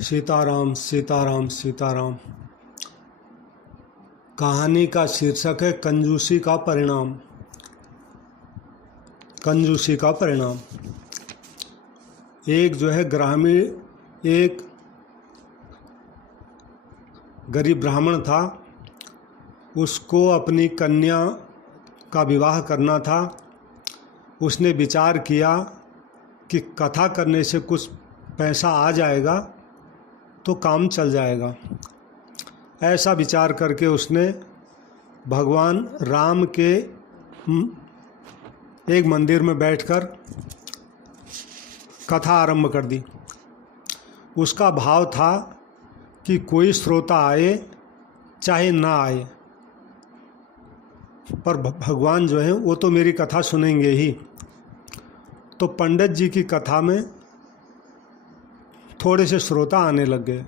सीताराम सीताराम सीताराम। कहानी का शीर्षक है कंजूसी का परिणाम। कंजूसी का परिणाम। एक गरीब ब्राह्मण था। उसको अपनी कन्या का विवाह करना था। उसने विचार किया कि कथा करने से कुछ पैसा आ जाएगा तो काम चल जाएगा। ऐसा विचार करके उसने भगवान राम के एक मंदिर में बैठकर कथा आरंभ कर दी। उसका भाव था कि कोई श्रोता आए चाहे ना आए, पर भगवान जो है वो तो मेरी कथा सुनेंगे ही। तो पंडित जी की कथा में थोड़े से श्रोता आने लग गए।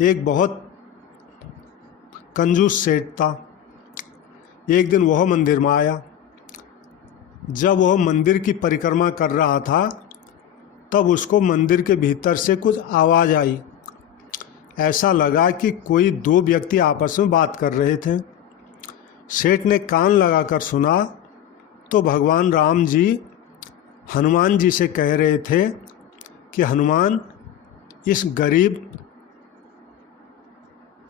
एक बहुत कंजूस सेठ था। एक दिन वह मंदिर में आया। जब वह मंदिर की परिक्रमा कर रहा था तब उसको मंदिर के भीतर से कुछ आवाज़ आई। ऐसा लगा कि कोई दो व्यक्ति आपस में बात कर रहे थे। सेठ ने कान लगाकर सुना तो भगवान राम जी हनुमान जी से कह रहे थे कि हनुमान, इस गरीब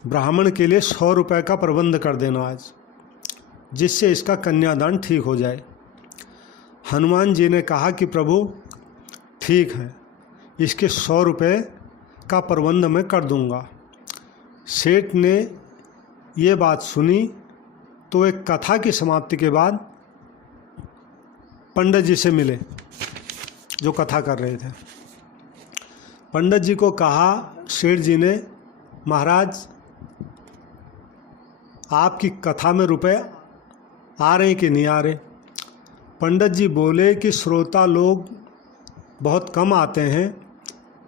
ब्राह्मण के लिए 100 रुपये का प्रबंध कर देना आज, जिससे इसका कन्यादान ठीक हो जाए। हनुमान जी ने कहा कि प्रभु ठीक है, इसके 100 रुपये का प्रबंध मैं कर दूंगा। सेठ ने ये बात सुनी तो एक कथा की समाप्ति के बाद पंडित जी से मिले जो कथा कर रहे थे। पंडित जी को कहा सेठ जी ने, महाराज आपकी कथा में रुपए आ रहे कि नहीं आ रहे? पंडित जी बोले कि श्रोता लोग बहुत कम आते हैं,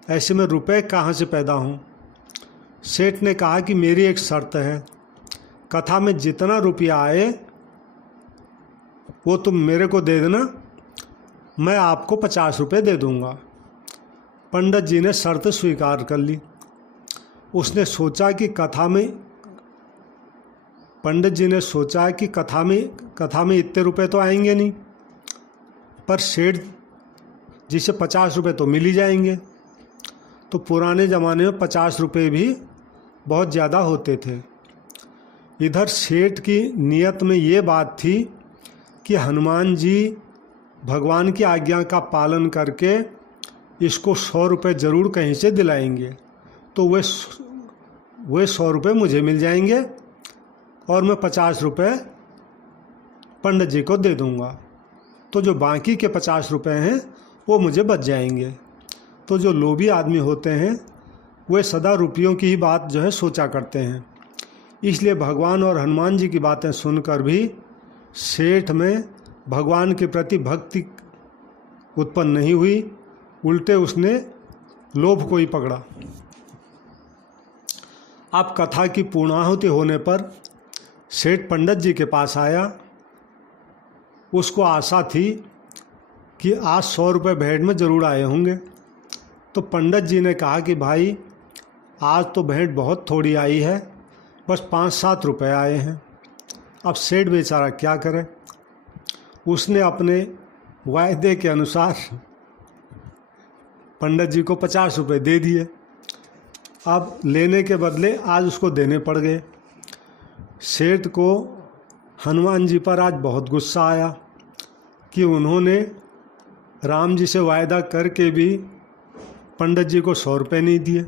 ऐसे में रुपए कहाँ से पैदा हों? सेठ ने कहा कि मेरी एक शर्त है, कथा में जितना रुपया आए वो तुम मेरे को दे देना, मैं आपको 50 रुपये दे दूँगा। पंडित जी ने शर्त स्वीकार कर ली। उसने सोचा कि पंडित जी ने सोचा कि कथा में इतने रुपए तो आएंगे नहीं, पर सेठ जी से 50 रुपये तो मिल ही जाएंगे। तो पुराने ज़माने में 50 रुपये भी बहुत ज़्यादा होते थे। इधर सेठ की नीयत में ये बात थी कि हनुमान जी भगवान की आज्ञा का पालन करके इसको 100 रुपये ज़रूर कहीं से दिलाएंगे, तो वे 100 रुपये मुझे मिल जाएंगे और मैं 50 रुपये पंडित जी को दे दूंगा। तो जो बाकी के 50 रुपये हैं वो मुझे बच जाएंगे। तो जो लोभी आदमी होते हैं वे सदा रुपयों की ही बात जो है सोचा करते हैं। इसलिए भगवान और हनुमान जी की बातें सुनकर भी सेठ में भगवान के प्रति भक्ति उत्पन्न नहीं हुई, उल्टे उसने लोभ को ही पकड़ा। अब कथा की पूर्णाहुति होने पर सेठ पंडित जी के पास आया। उसको आशा थी कि आज 100 रुपये भेंट में ज़रूर आए होंगे। तो पंडित जी ने कहा कि भाई आज तो भेंट बहुत थोड़ी आई है, बस 5-7 रुपये आए हैं। अब सेठ बेचारा क्या करे? उसने अपने वायदे के अनुसार पंडित जी को 50 रुपये दे दिए। अब लेने के बदले आज उसको देने पड़ गए। सेठ को हनुमान जी पर आज बहुत गुस्सा आया कि उन्होंने राम जी से वायदा करके भी पंडित जी को 100 रुपये नहीं दिए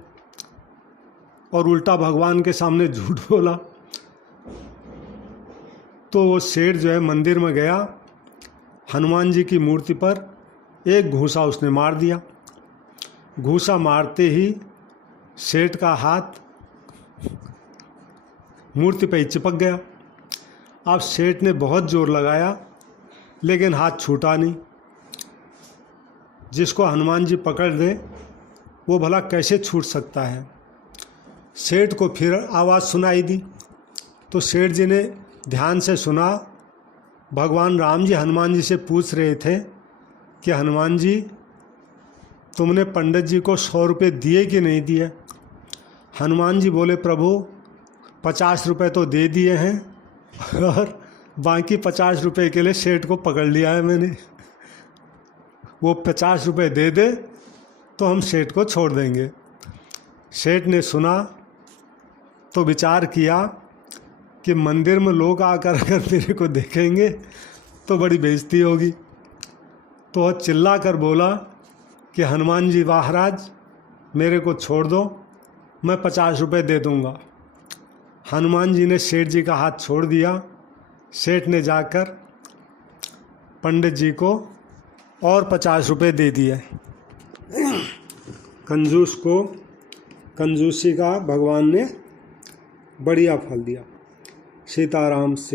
और उल्टा भगवान के सामने झूठ बोला। तो वो सेठ जो है मंदिर में गया, हनुमान जी की मूर्ति पर एक घूंसा उसने मार दिया। घूंसा मारते ही सेठ का हाथ मूर्ति पे ही चिपक गया। अब सेठ ने बहुत जोर लगाया लेकिन हाथ छूटा नहीं। जिसको हनुमान जी पकड़ दे वो भला कैसे छूट सकता है? सेठ को फिर आवाज़ सुनाई दी तो सेठ जी ने ध्यान से सुना। भगवान राम जी हनुमान जी से पूछ रहे थे कि हनुमान जी तुमने पंडित जी को 100 रुपये दिए कि नहीं दिए? हनुमान जी बोले, प्रभु 50 रुपये तो दे दिए हैं और बाकी 50 रुपये के लिए सेठ को पकड़ लिया है मैंने। वो 50 रुपये दे दे तो हम सेठ को छोड़ देंगे। सेठ ने सुना तो विचार किया कि मंदिर में लोग आकर अगर मेरे को देखेंगे तो बड़ी बेइज्जती होगी, तो वह चिल्ला कर बोला कि हनुमान जी महाराज मेरे को छोड़ दो, मैं 50 रुपये दे दूँगा। हनुमान जी ने सेठ जी का हाथ छोड़ दिया। सेठ ने जाकर पंडित जी को और 50 रुपये दे दिए। कंजूस को कंजूसी का भगवान ने बढ़िया फल दिया। सीताराम से।